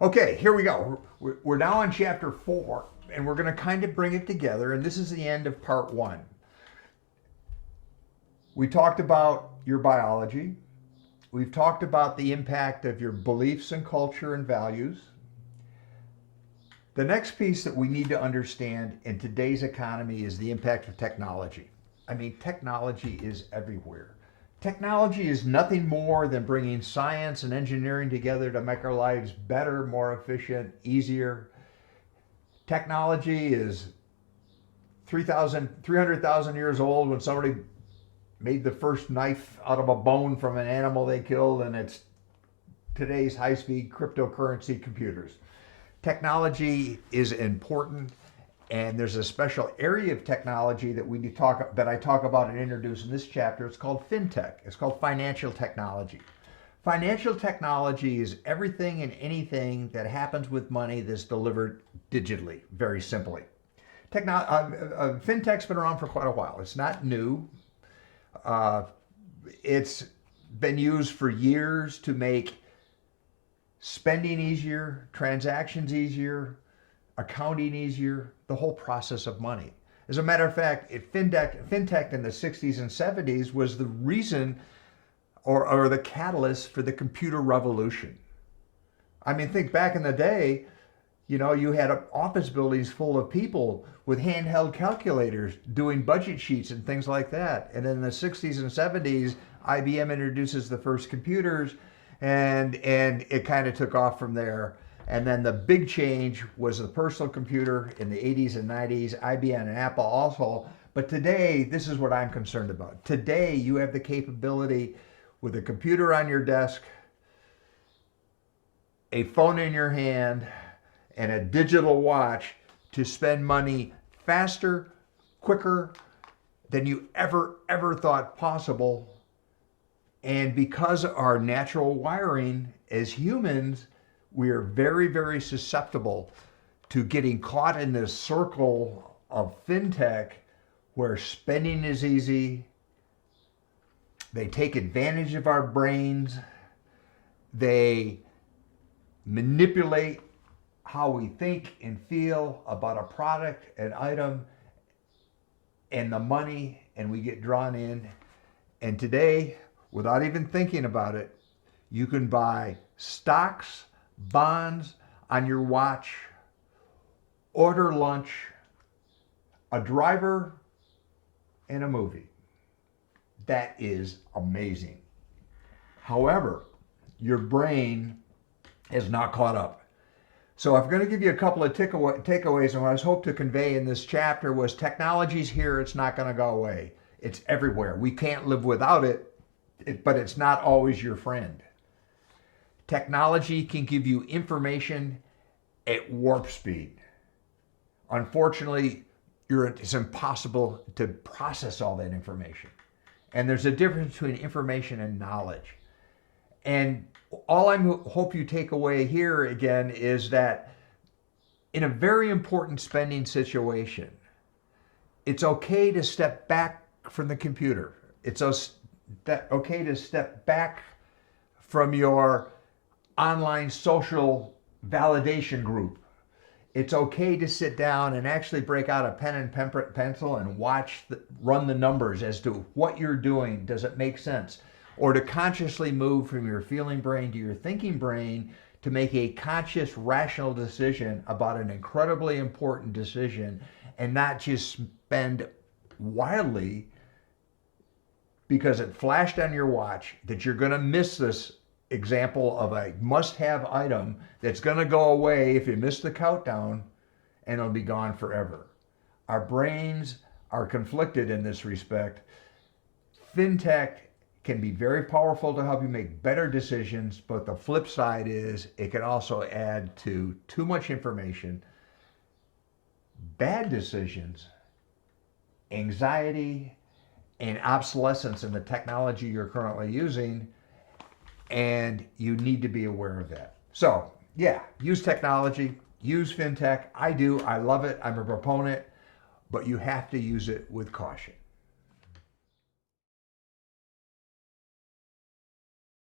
Okay, here we go. We're now on chapter 4, and we're going to kind of bring it together. And this is the end of part 1. We talked about your biology. We've talked about the impact of your beliefs and culture and values. The next piece that we need to understand in today's economy is the impact of technology. I mean, technology is everywhere. Technology is nothing more than bringing science and engineering together to make our lives better, more efficient, easier. Technology is 300,000 years old when somebody made the first knife out of a bone from an animal they killed, and it's today's high-speed cryptocurrency computers. Technology is important, and there's a special area of technology that I talk about and introduce in this chapter. It's called fintech. It's called financial technology. Financial technology is everything and anything that happens with money that's delivered digitally, very simply. Fintech's been around for quite a while. It's not new. It's been used for years to make spending easier, transactions easier, accounting easier, the whole process of money. As a matter of fact, fintech in the 60s and 70s was the reason or the catalyst for the computer revolution. I mean, think back in the day, you had office buildings full of people with handheld calculators doing budget sheets and things like that. And in the 60s and 70s, IBM introduces the first computers, and it kind of took off from there. And then the big change was the personal computer in the 80s and 90s, IBM and Apple also. But today, this is what I'm concerned about. Today, you have the capability with a computer on your desk, a phone in your hand, and a digital watch to spend money faster, quicker than you ever thought possible. And because of our natural wiring as humans, we are very susceptible to getting caught in this circle of fintech where spending is easy. They take advantage of our brains. They manipulate how we think and feel about a product, an item, and the money, and we get drawn in. And today, without even thinking about it, you can buy stocks, bonds on your watch, order lunch, a driver, and a movie. That is amazing. However, your brain is not caught up. So I'm going to give you a couple of takeaways, and what I was hoping to convey in this chapter was technology's here, it's not going to go away. It's everywhere. We can't live without it, but it's not always your friend. Technology can give you information at warp speed. Unfortunately, it's impossible to process all that information. And there's a difference between information and knowledge. And all I hope you take away here again is that in a very important spending situation, it's okay to step back from the computer. It's okay to step back from your online social validation group. It's okay to sit down and actually break out a pen and pencil and run the numbers as to what you're doing. Does it make sense? Or to consciously move from your feeling brain to your thinking brain to make a conscious, rational decision about an incredibly important decision, and not just spend wildly because it flashed on your watch that you're going to miss this example of a must-have item that's going to go away if you miss the countdown, and it'll be gone forever. Our brains are conflicted in this respect. Fintech can be very powerful to help you make better decisions, but the flip side is it can also add to too much information, bad decisions, anxiety, and obsolescence in the technology you're currently using, and you need to be aware of that. So, yeah, use technology, use fintech. I do, I love it, I'm a proponent, but you have to use it with caution.